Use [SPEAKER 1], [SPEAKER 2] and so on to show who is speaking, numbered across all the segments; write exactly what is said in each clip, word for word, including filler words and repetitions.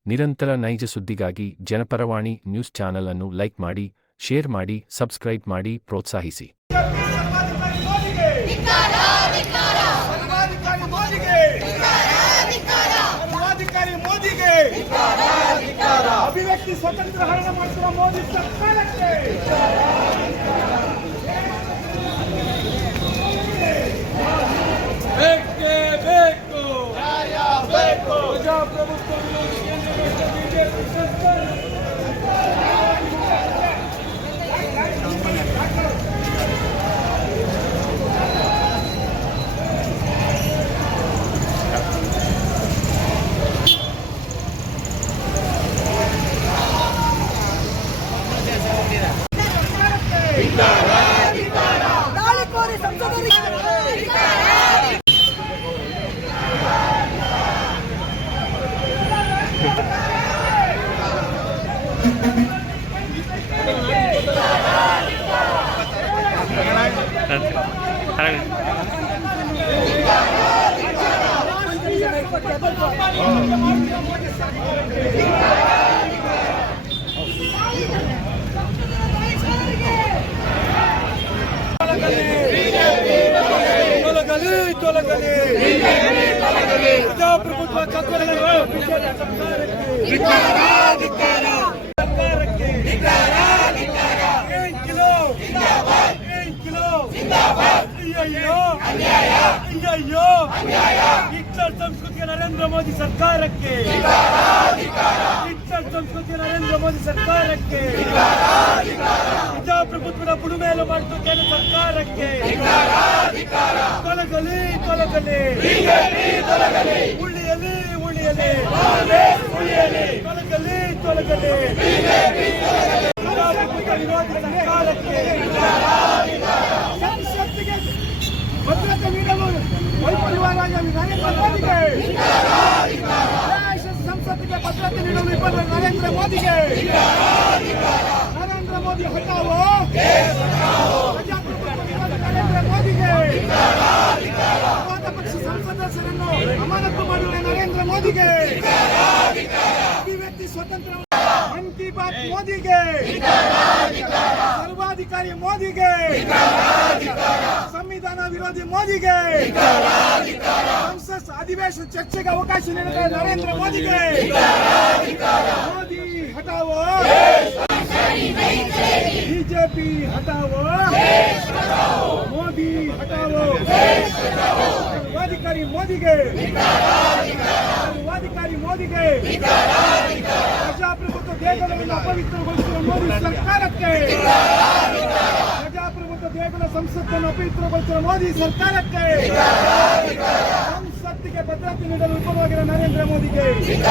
[SPEAKER 1] ನಿರಂತರ ನೈಜ ಸುದ್ದಿಗಾಗಿ ಜನಪರವಾಣಿ ನ್ಯೂಸ್ ಚಾನೆಲ್ ಅನ್ನು ಲೈಕ್ ಮಾಡಿ, ಶೇರ್ ಮಾಡಿ, ಸಬ್ಸ್ಕ್ರೈಬ್ ಮಾಡಿ, ಪ್ರೋತ್ಸಾಹಿಸಿ.
[SPEAKER 2] ಅಭಿವ್ಯಕ್ತಿ ಸ್ವತಂತ್ರ ಹರಣ ಮಾಡುತ್ತಿರುವ ಮೋದಿ ಸರ್ಕಾರಕ್ಕೆ ಬೇಕೇ ಬೇಕು, ನ್ಯಾಯ ಬೇಕು. ಪ್ರಜಾಪ್ರಭುತ್ವ ಬಿಜೆಪಿ ಸರ್ಕಾರ
[SPEAKER 3] ದಾಳಿಕೋರಿ ಸಂಸದರಿಗೆ
[SPEAKER 2] ಪ್ರಜಾಪ್ರಭುತ್ವ ಹಿಟ್ಲರ್ ಸಂಸ್ಕೃತಿಯ ನರೇಂದ್ರ ಮೋದಿ ಸರ್ಕಾರಕ್ಕೆ, ಹಿಟ್ಲರ್ ಸಂಸ್ಕೃತಿಯ ನರೇಂದ್ರ ಮೋದಿ ಸರ್ಕಾರಕ್ಕೆ, ಪ್ರಜಾಪ್ರಭುತ್ವದ ಬುಡುಮೇಲು ಮಾಡುತ್ತ ಕೇಂದ್ರ ಸರ್ಕಾರಕ್ಕೆ ತೊಲಗಲಿ ತೊಲಗಲಿ ಉಳಿಯಲಿ ಉಳಿಯಲಿ ತೊಲಗಲಿ ತೊಲಗಲಿ ಪ್ರಜಾಪ್ರಭುತ್ವ ವಿರೋಧಿ ಸರ್ಕಾರಕ್ಕೆ ಸಂಸತ್ತಿಗೆ ಭದ್ರತೆ ನೀಡಲು ವೈಫಲ್ಯವಾದ ನರೇಂದ್ರ ಮೋದಿಗೆ, ದೇಶದ ಸಂಸತ್ತಿಗೆ ಭದ್ರತೆ ನೀಡಲು ವಿಫಲ ನರೇಂದ್ರ ಮೋದಿಗೆ, ನರೇಂದ್ರ ಮೋದಿ ಹಟಾವೋ, ಪ್ರಜಾಪ್ರಭುತ್ವ ವಿರೋಧ ನರೇಂದ್ರ ಮೋದಿಗೆ, ವಿರೋಧ ಪಕ್ಷ ಸಂಸದರನ್ನು ಅಮಾನತು ಮಾಡಿದ ನರೇಂದ್ರ ಮೋದಿಗೆ, ಅಭಿವ್ಯಕ್ತಿ ಸ್ವತಂತ್ರ ಮನ್ ಕಿ ಬಾತ್ ಮೋದಿಗೆ, ಸರ್ವಾಧಿಕಾರಿ ಮೋದಿಗೆ, ಸಂವಿಧಾನ ವಿರೋಧಿ ಮೋದಿಗೆ, ಸಂಸತ್ ಅಧಿವೇಶನ ಚರ್ಚೆಗೆ ಅವಕಾಶ ನೀಡಿದ ನರೇಂದ್ರ ಮೋದಿಗೆ, ಮೋದಿ ಹಟಾವೋ, ಬಿಜೆಪಿ ಹಟಾವೋ, ಮೋದಿ ಹಟಾವೋ, ಸರ್ವಾಧಿಕಾರಿ ಮೋದಿಗೆ, ಸರ್ವಾಧಿಕಾರಿ ಮೋದಿಗೆ, ಪ್ರಜಾಪ್ರಭುತ್ವ ದೇಗುಲವನ್ನು ಅಪವಿತ್ರಗೊಳಿಸುವ ಮೋದಿ ಸರ್ಕಾರಕ್ಕೆ, ಪ್ರಜಾಪ್ರಭುತ್ವ ದೇಗುಲ ಸಂಸತ್ತನ್ನು ಅಪವಿತ್ರಗೊಳಿಸುವ ಮೋದಿ ಸರ್ಕಾರಕ್ಕೆ, ಸಂಸತ್ತಿಗೆ ಭದ್ರತೆ ನೀಡಲು ವಿಫಲವಾಗಿರುವ ನರೇಂದ್ರ ಮೋದಿಗೆ,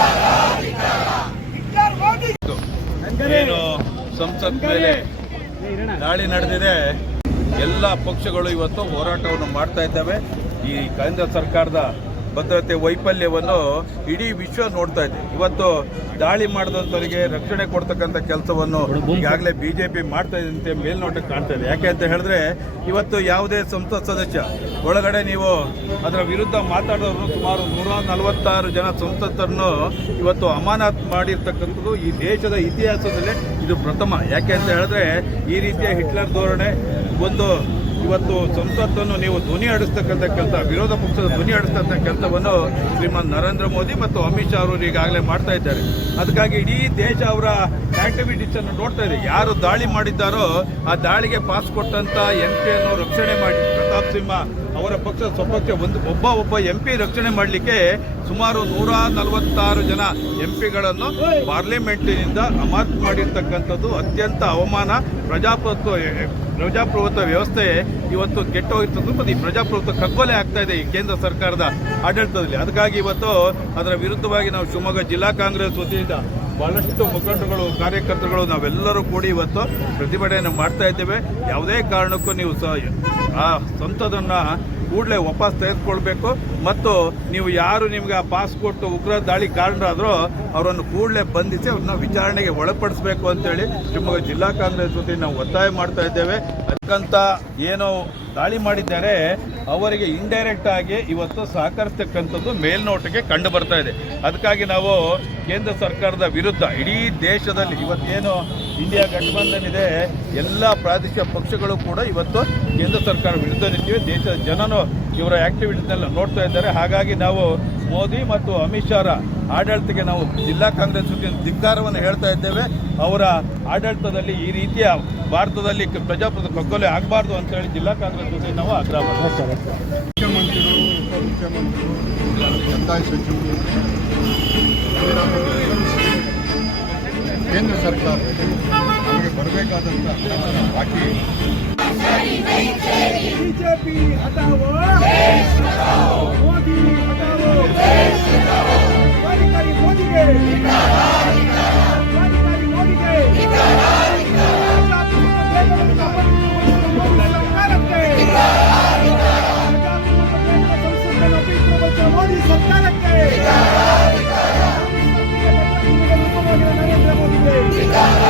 [SPEAKER 4] ಏನು ಸಂಸತ್ ಮೇಲೆ ದಾಳಿ ನಡೆದಿದೆ. ಎಲ್ಲ ಪಕ್ಷಗಳು ಇವತ್ತು ಹೋರಾಟವನ್ನು ಮಾಡ್ತಾ ಇದ್ದಾವೆ. ಈ ಕೇಂದ್ರ ಸರ್ಕಾರದ ಭದ್ರತೆ ವೈಫಲ್ಯವನ್ನು ಇಡೀ ವಿಶ್ವ ನೋಡ್ತಾ ಇದೆ. ಇವತ್ತು ದಾಳಿ ಮಾಡಿದಂಥವರಿಗೆ ರಕ್ಷಣೆ ಕೊಡ್ತಕ್ಕಂಥ ಕೆಲಸವನ್ನು ಈಗಾಗಲೇ ಬಿಜೆಪಿ ಮಾಡ್ತಾ ಇದೆ ಅಂತ ಮೇಲ್ನೋಟಕ್ಕೆ ಕಾಣ್ತಾ ಇದೆ. ಯಾಕೆ ಅಂತ ಹೇಳಿದ್ರೆ ಇವತ್ತು ಯಾವುದೇ ಸಂಸತ್ ಸದಸ್ಯ ಒಳಗಡೆ ನೀವು ಅದರ ವಿರುದ್ಧ ಮಾತಾಡೋರು ಸುಮಾರು ನೂರ ನಲವತ್ತಾರು ಜನ ಸಂಸತ್ತರನ್ನು ಇವತ್ತು ಅಮಾನತ್ ಮಾಡಿರ್ತಕ್ಕಂಥದ್ದು ಈ ದೇಶದ ಇತಿಹಾಸದಲ್ಲೇ ಇದು ಪ್ರಥಮ. ಯಾಕೆ ಅಂತ ಹೇಳಿದ್ರೆ ಈ ರೀತಿಯ ಹಿಟ್ಲರ್ ಧೋರಣೆ ಒಂದು ಇವತ್ತು ಸಂಸತ್ತನ್ನು ನೀವು ಧ್ವನಿ ಆಡಿಸ್ತಕ್ಕಂಥ ಕೆಲಸ, ವಿರೋಧ ಪಕ್ಷದ ಧ್ವನಿ ಆಡಿಸ್ತಕ್ಕಂಥ ಕೆಲಸವನ್ನು ಶ್ರೀಮಾನ್ ನರೇಂದ್ರ ಮೋದಿ ಮತ್ತು ಅಮಿತ್ ಶಾ ಅವರು ಈಗಾಗಲೇ ಮಾಡ್ತಾ ಇದ್ದಾರೆ. ಅದಕ್ಕಾಗಿ ಇಡೀ ದೇಶ ಅವರ ಆಕ್ಟಿವಿಟೀಸ್ ಅನ್ನು ನೋಡ್ತಾ ಇದೆ. ಯಾರು ದಾಳಿ ಮಾಡಿದ್ದಾರೋ ಆ ದಾಳಿಗೆ ಪಾಸ್ ಕೊಟ್ಟಂತ ಎಂ ಪಿಯನ್ನು ರಕ್ಷಣೆ ಮಾಡಿ, ಪ್ರತಾಪ್ ಸಿಂಹ ಅವರ ಪಕ್ಷ ಸ್ವಪಕ್ಷ ಒಂದು ಒಬ್ಬ ಒಬ್ಬ ಎಂ ಪಿ ರಕ್ಷಣೆ ಮಾಡಲಿಕ್ಕೆ ಸುಮಾರು ನೂರ ನಲವತ್ತಾರು ಜನ ಎಂ ಪಿಗಳನ್ನು ಪಾರ್ಲಿಮೆಂಟಿನಿಂದ ಅಮಾನತು ಮಾಡಿರ್ತಕ್ಕಂಥದ್ದು ಅತ್ಯಂತ ಅವಮಾನ. ಪ್ರಜಾಪ್ರಭುತ್ವ ಪ್ರಜಾಪ್ರಭುತ್ವ ವ್ಯವಸ್ಥೆ ಇವತ್ತು ಕೆಟ್ಟೋಗಿರ್ತದ್ದು ಮತ್ತು ಈ ಪ್ರಜಾಪ್ರಭುತ್ವ ಕಗ್ಗೊಲೆ ಆಗ್ತಾ ಇದೆ ಈ ಕೇಂದ್ರ ಸರ್ಕಾರದ ಆಡಳಿತದಲ್ಲಿ. ಅದಕ್ಕಾಗಿ ಇವತ್ತು ಅದರ ವಿರುದ್ಧವಾಗಿ ನಾವು ಶಿವಮೊಗ್ಗ ಜಿಲ್ಲಾ ಕಾಂಗ್ರೆಸ್ ವತಿಯಿಂದ ಬಹಳಷ್ಟು ಮುಖಂಡಗಳು, ಕಾರ್ಯಕರ್ತರುಗಳು ನಾವೆಲ್ಲರೂ ಕೂಡಿ ಇವತ್ತು ಪ್ರತಿಭಟನೆ ಮಾಡ್ತಾ ಇದ್ದೇವೆ. ಯಾವುದೇ ಕಾರಣಕ್ಕೂ ನೀವು ಆ ಸಂಸದನ್ನು ಕೂಡಲೇ ವಾಪಸ್ ತೆಗೆದುಕೊಳ್ಬೇಕು ಮತ್ತು ನೀವು ಯಾರು ನಿಮಗೆ ಆ ಪಾಸ್ ಕೊಟ್ಟು ಉಗ್ರ ದಾಳಿ ಕಾರಣರಾದರೂ ಅವರನ್ನು ಕೂಡಲೇ ಬಂಧಿಸಿ ಅವ್ರನ್ನ ವಿಚಾರಣೆಗೆ ಒಳಪಡಿಸಬೇಕು ಅಂತೇಳಿ ಶಿವಮೊಗ್ಗ ಜಿಲ್ಲಾ ಕಾಂಗ್ರೆಸ್ ವತಿಯಿಂದ ನಾವು ಒತ್ತಾಯ ಮಾಡ್ತಾ ಇದ್ದೇವೆ. ಅದಕ್ಕಂತ ಏನೋ ದಾಳಿ ಮಾಡಿದ್ದಾರೆ ಅವರಿಗೆ ಇಂಡೈರೆಕ್ಟ್ ಆಗಿ ಇವತ್ತು ಸಹಕರಿಸ್ತಕ್ಕಂಥದ್ದು ಮೇಲ್ನೋಟಕ್ಕೆ ಕಂಡು ಬರ್ತಾ ಇದೆ. ಅದಕ್ಕಾಗಿ ನಾವು ಕೇಂದ್ರ ಸರ್ಕಾರದ ವಿರುದ್ಧ ಇಡೀ ದೇಶದಲ್ಲಿ ಇವತ್ತೇನು ಇಂಡಿಯಾ ಗಠಬಂಧನ್ ಇದೆ, ಎಲ್ಲ ಪ್ರಾದೇಶಿಕ ಪಕ್ಷಗಳು ಕೂಡ ಇವತ್ತು ಕೇಂದ್ರ ಸರ್ಕಾರ ವಿರುದ್ಧ ನಿಂತಿವೆ. ದೇಶದ ಜನನು ಇವರ ಆಕ್ಟಿವಿಟೀಸ್ನೆಲ್ಲ ನೋಡ್ತಾ ಇದ್ದಾರೆ. ಹಾಗಾಗಿ ನಾವು ಮೋದಿ ಮತ್ತು ಅಮಿತ್ ಶಾ ಆಡಳಿತಕ್ಕೆ ನಾವು ಜಿಲ್ಲಾ ಕಾಂಗ್ರೆಸ್ ಧಿಕ್ಕಾರವನ್ನು ಹೇಳ್ತಾ ಇದ್ದೇವೆ. ಅವರ ಆಡಳಿತದಲ್ಲಿ ಈ ರೀತಿಯ ಭಾರತದಲ್ಲಿ ಪ್ರಜಾಪ್ರಭುತ್ವ ಕಗ್ಗೊಲೆ ಆಗಬಾರ್ದು ಅಂತ ಹೇಳಿ ಜಿಲ್ಲಾ ಕಾಂಗ್ರೆಸ್ ಜೊತೆ ನಾವು ಆಗ್ರಹ ಮಾಡ್ತೀವಿ.
[SPEAKER 5] ಮುಖ್ಯಮಂತ್ರಿಗಳು ಉಪಮುಖ್ಯಮಂತ್ರಿಗಳು ಕಂದಾಯ ಸಚಿವರು ಕೇಂದ್ರ ಸರ್ಕಾರ ನಮಗೆ ಬರಬೇಕಾದಂಥ ಹಣವನ್ನು ಬಾಕಿ
[SPEAKER 2] ಬಿಜೆಪಿ ಹಟಾವೋ, ಮೋದಿ ಹಟಾವೋ, ಕಾರ್ಯಕಾರಿ ಮೋದಿಗೆ, ಕಾರ್ಯಕಾರಿ ಮೋದಿಗೆ, ಪ್ರಜಾಪ್ರಭುತ್ವ ದೇಶವನ್ನು ಕಾಪಾಡಿಕೊಳ್ಳುವ ಮೋದಿ ಸರ್ಕಾರಕ್ಕೆ, ಪ್ರಜಾಪ್ರಭುತ್ವ ದೇಶದ ಸಂಸತ್ತನ್ನು ಅಪವಿತ್ರಗೊಳಿಸುವ ಮೋದಿ ಸರ್ಕಾರಕ್ಕೆ, ನರೇಂದ್ರ ಮೋದಿಗೆ